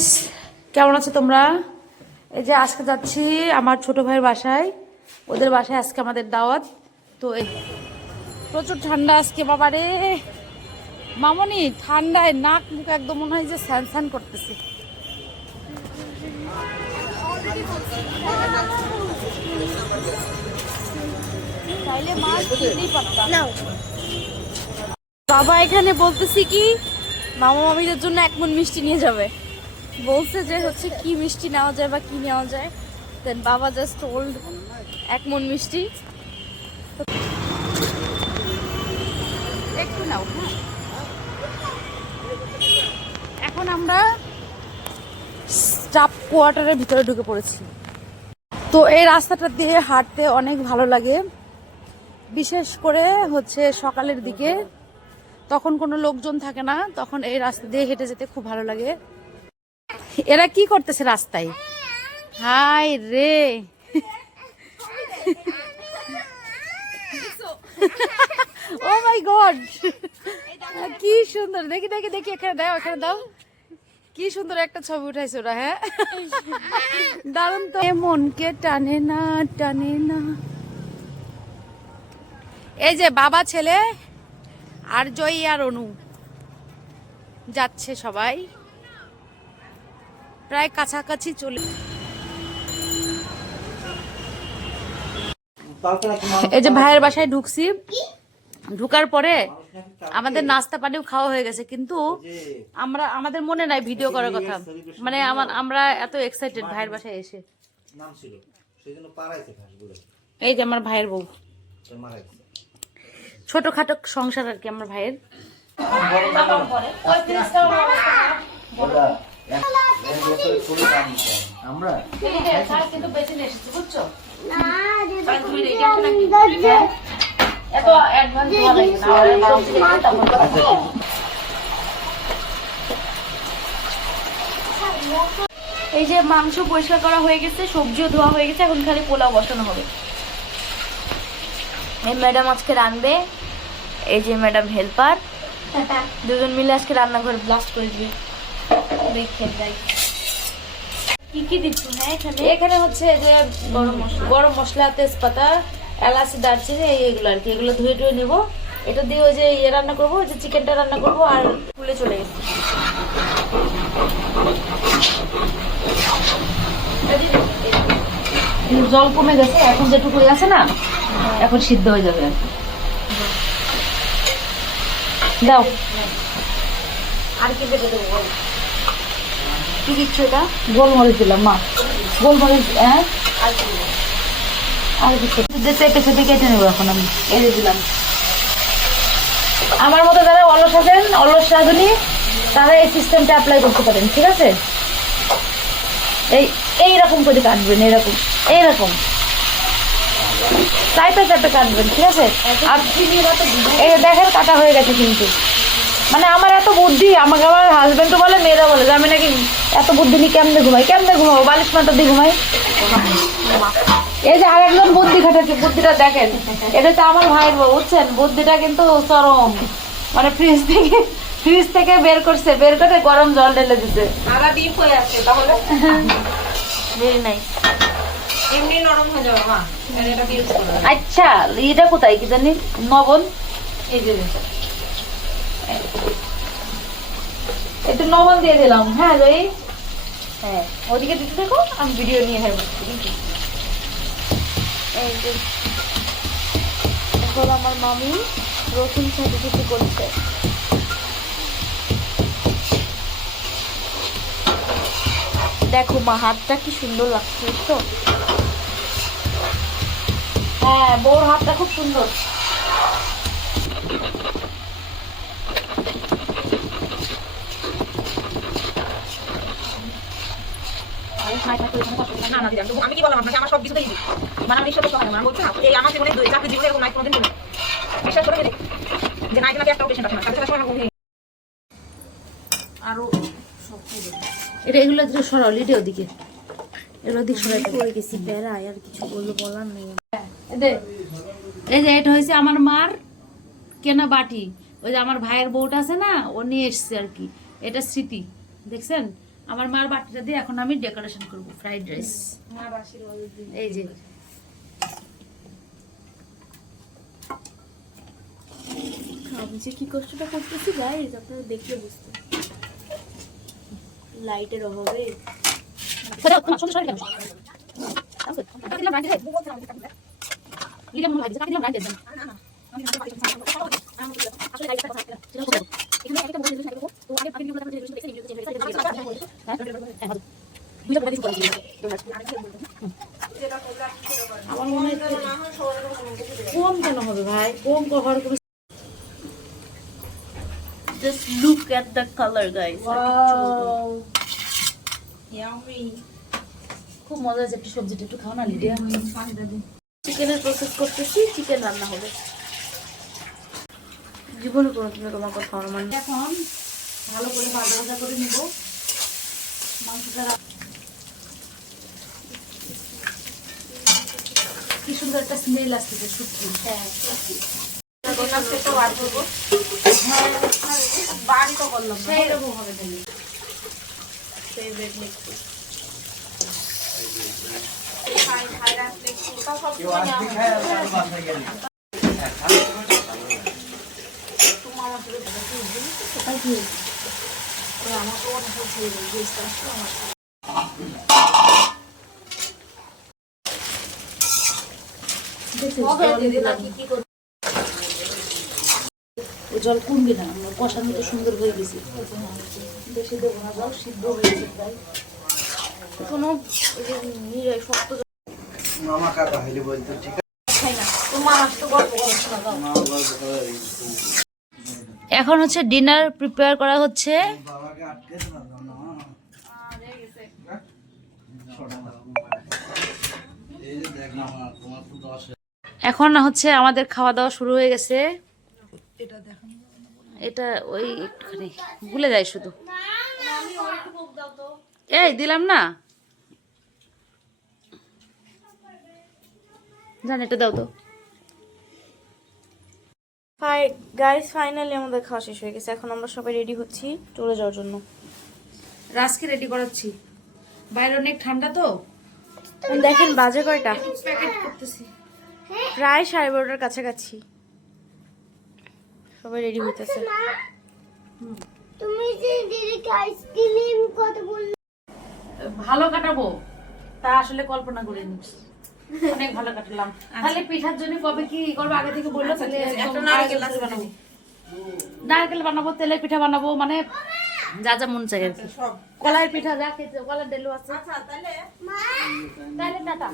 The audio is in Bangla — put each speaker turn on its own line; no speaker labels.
গাইস কেমন আছো তোমরা? এই যে আজকে যাচ্ছি আমার ছোট ভাইয়ের বাসায়। ওদের বাসায় আজকে আমাদের দাওয়াত। তো এই প্রচুর ঠান্ডা আজকে বাবা রে মামনি ঠান্ডায় নাক মুখ একদম মনে হয় যে স্যান স্যান করতেছে। বাবা এখানে বলতেছি কি মামা মামিদের জন্য এক মন মিষ্টি নিয়ে যাবে। বলছে যে হচ্ছে কি মিষ্টি নেওয়া যায় বা কি নেওয়া যায়। দেন বাবা জাস্ট ওল্ড এক মন মিষ্টি। একটু নাও হ্যাঁ। এখন আমরা স্টাফ কোয়ার্টারের ভিতরে ঢুকে পড়েছি। তো এই রাস্তাটা দিয়ে হাঁটতে অনেক ভালো লাগে। বিশেষ করে হচ্ছে সকালের দিকে। তখন কোনো লোকজন থাকে না, তখন এই রাস্তা দিয়ে হেঁটে যেতে খুব ভালো লাগে। এরা কি করতেছে রাস্তায়? হাই রে। ও মাই গড কি সুন্দর। দেখি দেখি দেখি, এখানে দাও এখানে দাও। কি সুন্দর একটা ছবি উঠাইছে ওরা হ্যাঁ? দারুণ তো। মনকে টানে না টানে না। এই যে বাবা ছেলে আর জয়ী আর অনু। যাচ্ছে সবাই। প্রায় কাছাকাছি চলে এই যে ভাইয়ের বাসায় ঢুকছি ঢুকার পরে আমাদের নাস্তা পানিও খাওয়া হয়ে গেছে কিন্তু আমরা আমাদের মনে নাই ভিডিও করার কথা মানে আমার আমরা এত এক্সাইটেড ভাইয়ের বাসায় এসে এই যে আমার ভাইয়ের বউ ছোটখাটো সংসার আর কি আমার ভাইয়ের এই যে মাংস পরিষ্কার করা হয়ে গেছে, সবজিও ধোয়া হয়ে গেছে, এখন খালি পোলাও বসানো হবে।
এই ম্যাডাম আজকে রাঁধবে, এই যে ম্যাডাম হেল্পার, দুজন মিলে আজকে রান্নাঘর ব্লাস্ট করে দিবে। দেখে যাই কি কি দিচ্ছ? হ্যাঁ এখানে?
এখানে হচ্ছে যে গরম মশলা। গরম মশলা তেজপাতা এলাচি দারচিনি এই- এগুলো আর কি। এগুলো ধুয়ে নেব। এটা দিয়ে ওই যে ইয়ে রান্না করব যে চিকেনটা রান্না করব আর ফুলে চলে গেছে। জল কমে গেছে এখন যেটুকু আছে না এখন সিদ্ধ হয়ে যাবে। দাও।
আর কি দেবো বলো। কি দিচ্ছ এটা?
গোলমরিচ দিলাম মা। গোলমরিচ হ্যাঁ?
আর
কিছু চেপে চেপে কেটে নেব এখন আমি। যে দিলাম। আমার মতো যারা অলস আছেন অলস রাঁধুনি তারা এই সিস্টেমটা অ্যাপ্লাই করতে পারেন ঠিক আছে? এই এইরকম করে কাটবেন এরকম এইরকম। চাইতে চাইতে কাটবেন ঠিক আছে? আর দেখেন কাটা হয়ে গেছে কিন্তু। মানে আমার এত বুদ্ধি আমাকে আমার হাজবেন্ডও বলে মেয়েরা বলে যে আমি নাকি এত বুদ্ধি নিয়ে কেমনে ঘুমাই? কেমনে ঘুমাবো? বালিশ মাথা দিয়ে ঘুমাই? এই যে আর একজন বুদ্ধি খাটাচ্ছে বুদ্ধিটা দেখেন। এটা তো আমার ভাইয়ের বউ বুঝছেন? বুদ্ধিটা কিন্তু চরম। মানে ফ্রিজ থেকে ফ্রিজ থেকে বের করছে বের করে গরম জল ঢেলে দিতে
সারা ডিপ হয়ে আছে তাহলে?
ভেরি নাইস
এমনি নরম হয়ে যাবে মা।
আচ্ছা এটা কোথায় কি জানি? নবন
এই যে।
একটু নবন দিয়ে দিলাম হ্যাঁ জয়ী? হ্যাঁ ওদিকে দিতে থাকো আমি ভিডিও নিয়ে হ্যাঁ
এই যে এখন আমার মামি রসুন ছেঁচে করছে। দেখো মা হাতটা কি সুন্দর লাগছে তো?
হ্যাঁ বউর হাতটা খুব সুন্দর
না না দিলাম তবু আমি কি বললাম আপনাকে? আমার সব কিছুতেই দিই মানে আমি নিঃস্বার্থ সহায় আমি বলছি না এই আমার জীবনে চাকরি জীবনে এরকম নাই কোনোদিন বিশ্বাস করে যে নাইট নাকি পেশেন্ট আছে সাথে সাথে সময় আরও
এটা এগুলো একটু সরাও লিটে ওদিকে। এগুলো দিক সরাই
পড়ে গেছি বেড়ায় আর কিছু বলব বলার নেই।
এই যে এটা হয়েছে আমার মার কেনা বাটি। ওই যে আমার ভাইয়ের বউটা আছে না ও নিয়ে এসছে আর কি। এটা স্মৃতি দেখছেন? আমার মার বাটিটা দিয়ে এখন আমি ডেকোরেশন করব ফ্রাইড রাইস এই যে
আমি যে কি কষ্টটা করতেছি গাইজ আপনারা দেখলে বুঝতে লাইটের অভাবে
আমার মনে হয় কম কেন হবে ভাই? কম কভার করে
just look at the colour guys
খুব মজা আছে একটু সবজিটা একটু খাও না লিডিয়া
চিকেনের প্রসেস করতেছি চিকেন রান্না হবে। জীবনে কোনোদিনও তোমার কথা আমার মানে
এখন ভালো করে ভাজা ভাজা করে নিব। মাংসটা কি সুন্দর একটা স্মেল আসতেছে সত্যি হ্যাঁ
বাড়ি তো করলাম
সেই রকম হবে
মিক্সি
আমার তো অনেক হচ্ছে এই ড্রেসটা আসলো আমার দেখছিস, জল দিলাম। ও জল কমবে না আমরা কষানো তো সুন্দর হয়ে গেছে। বেশি দেবো না জল সিদ্ধ হয়ে গেছে প্রায়
কোনো শক্ত
মামা কাকা হইলে বলতো ঠিক
এখন হচ্ছে ডিনার প্রিপেয়ার করা হচ্ছে।
বাবাকে আটকে দিলাম না এই দেখ না আমার তোমার তো দশ
এখন হচ্ছে আমাদের খাওয়া দাওয়া শুরু হয়ে গেছে। এটা ওই একটুখানি ভুলে যায় শুধু। এই দিলাম না। জান এটা দাও তো।
হাই গাইস ফাইনালি আমাদের খাওয়া শেষ হয়ে গেছে। এখন আমরা সবাই রেডি হচ্ছি চলে যাওয়ার জন্য।
রাজকে রেডি করাচ্ছি। বাইরে অনেক ঠান্ডা তো।
দেখেন বাজে কয়টা?
প্যাকেট করতেছি।
প্রায় সাড়ে বারোটার কাছাকাছি। সবাই রেডি হইতেছে।
তুমি যে দিদিকে আইসক্রিম কথা বললে?
ভালো কাটাবো তা আসলে কল্পনা করে নি অনেক ভালো কাটলাম। তাহলে পিঠার জন্য কবে কি করব? আগে থেকে বলল তাহলে একদম আয়োজন বানাবো। নারকেল বানাবো তেলের পিঠা বানাবো মানে যা যা মন চাই আর কি। কলাইয়ের পিঠা যা খেতে কলার ডেলু আছে। তাহলে টাটা।